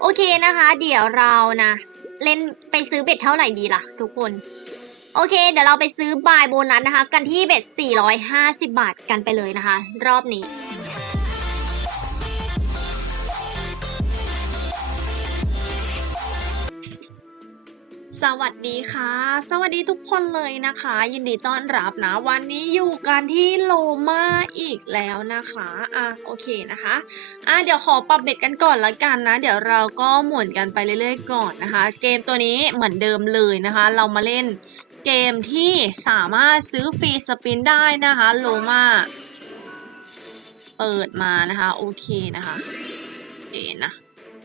โอเคนะคะ เดี๋ยวเรานะ เล่นไปซื้อเบ็ดเท่าไหร่ดีล่ะ ทุกคน โอเค เดี๋ยวเราไปซื้อบายโบนัสนะคะ กันที่เบ็ด450 บาทกันไปเลยนะคะ รอบนี้ สวัสดีค่ะ สวัสดีทุกคนเลยนะคะ ยินดีต้อนรับนะ วันนี้อยู่กันที่โลมาอีกแล้วนะคะอะโอเคนะคะอะเดี๋ยวขอปรับเบ็ดกันก่อนละกันนะ เดี๋ยวเราก็หมุนกันไปเรื่อยๆก่อนนะคะ เกมตัวนี้เหมือนเดิมเลยนะคะ เรามาเล่นเกมที่สามารถซื้อฟรีสปินได้นะคะโลมาเปิดมานะคะโอเคนะคะเอ็นะ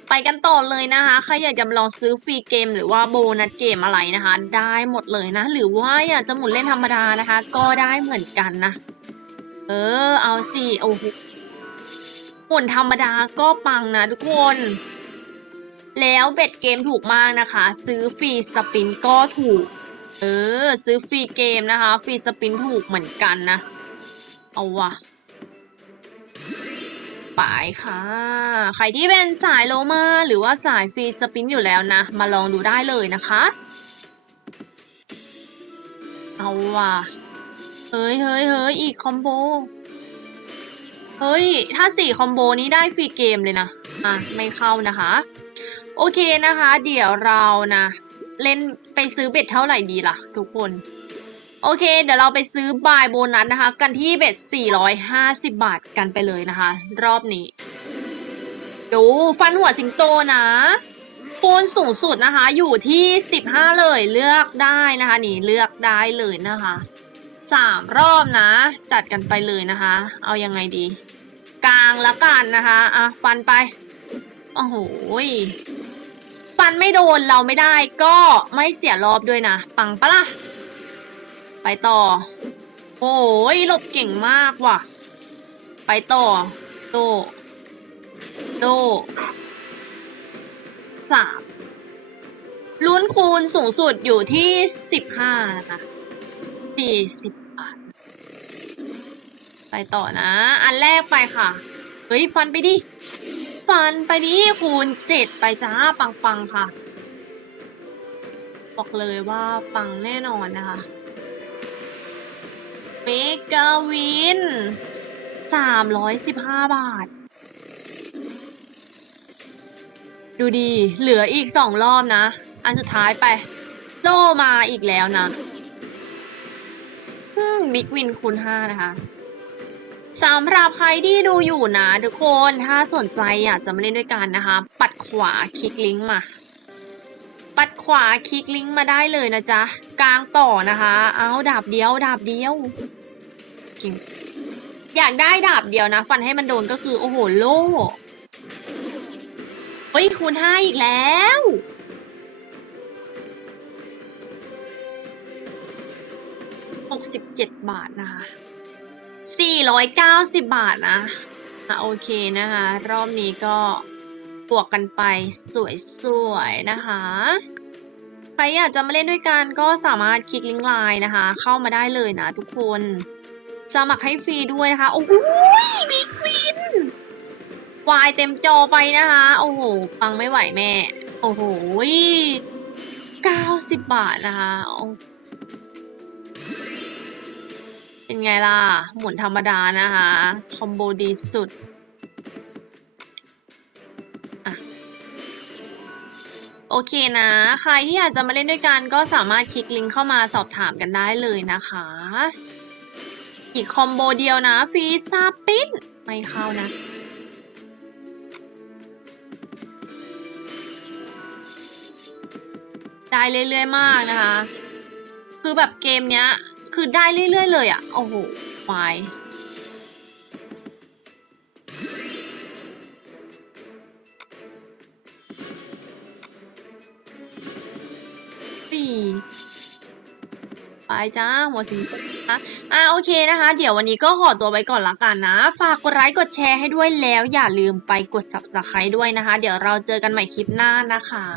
ไปกันต่อเลยนะคะ ใครอยากจะลองซื้อฟรีเกม หรือว่าโบนัสเกมอะไรนะคะ ได้หมดเลยนะ หรือว่าอยากจะหมุนเล่นธรรมดานะคะ ก็ได้เหมือนกันนะ เออ เอาสิโอ้โหหมุนธรรมดาก็ปังนะทุกคน แล้วเบ็ดเกมถูกมากนะคะ ซื้อฟรีสปินก็ถูก เออ ซื้อฟรีเกมนะคะ ฟรีสปินถูกเหมือนกันนะ เอาว่ะ ไปค่ะ ใครที่เป็นสายโลมาหรือว่าสายฟรีสปินอยู่แล้วนะ มาลองดูได้เลยนะคะ เอาว่ะ เฮ้ยเฮ้ยเฮ้ยอีกคอมโบ เฮ้ย ถ้าสี่คอมโบนี้ได้ฟรีเกมเลยนะ อะ ไม่เข้านะคะ โอเคนะคะ เดี๋ยวเรานะ เล่นไปซื้อเบ็ดเท่าไหร่ดีล่ะ ทุกคน โอเค เดี๋ยวเราไปซื้อบายโบนัสนะคะ กันที่เบ็ด450 บาทกันไปเลยนะคะ รอบนี้ ดูฟันหัวสิงโตนะคูณสูงสุดนะคะ อยู่ที่ 15 เลยเลือกได้นะคะนี่เลือกได้เลยนะคะสามรอบนะ จัดกันไปเลยนะคะ เอายังไงดี กลางละกันนะคะอะฟันไปโอ้โหฟันไม่โดนเราไม่ได้ก็ไม่เสียรอบด้วยนะ ปังปะล่ะ ไปต่อ โอ้ยหลบเก่งมากว่ะ ไปต่อ โต โตสามลุ้นคูณสูงสุดอยู่ที่สิบห้านะคะสี่สิบบาท ไปต่อนะ อันแรกไปค่ะ เฮ้ย ฟันไปดิ ฟันไปดิ คูณเจ็ดไปจ้า ปังปังๆค่ะ บอกเลยว่าปังแน่นอนนะคะ เมกาวินสามร้อยสิบห้าบาท ดูดี เหลืออีกสองรอบนะ อันสุดท้ายไป โลมาอีกแล้วนะอืมบิ๊กวินคูณห้านะคะสำหรับใครที่ดูอยู่นะทุกคน ถ้าสนใจอยากจะมาเล่นด้วยกันนะคะ ปัดขวาคลิกลิงก์มา ปัดขวาคลิกลิงก์มาได้เลยนะจ๊ะ กลางต่อนะคะ เอาดาบเดียว ดาบเดียวอยากได้ดาบเดียวนะ ฟันให้มันโดนก็คือ โอ้โหโล่เฮ้ยคูณห้าอีกแล้วหกสิบเจ็ดบาทนะคะสี่ร้อยเก้าสิบบาทนะอะโอเคนะคะ รอบนี้ก็ บวกกันไปสวยๆนะคะ ใครอยากจะมาเล่นด้วยกันก็สามารถคลิกลิงก์ไลน์นะคะ เข้ามาได้เลยนะทุกคน สมัครให้ฟรีด้วยนะคะ โอ้โหบิ๊กวินวายเต็มจอไปนะคะ โอ้โหปังไม่ไหวแม่ โอ้โหเก้าสิบบาทนะคะเป็นไงล่ะ หมุนธรรมดานะคะ คอมโบดีสุด โอเคนะ ใครที่อยากจะมาเล่นด้วยกันก็สามารถคลิกลิงก์เข้ามาสอบถามกันได้เลยนะคะ อีกคอมโบเดียวนะฟีซาปิ้นไม่เข้านะได้เรื่อยๆมากนะคะ คือแบบเกมเนี้ย คือได้เรื่อยๆเลยอะ่ะ โอ้โหวาย ไปจ้าหมดสิงโตนะอะโอเคนะคะ เดี๋ยววันนี้ก็ขอตัวไปก่อนละกันนะ ฝากกดไลค์กดแชร์ให้ด้วยแล้วอย่าลืมไปกด subscribe ด้วยนะคะ เดี๋ยวเราเจอกันใหม่คลิปหน้านะคะ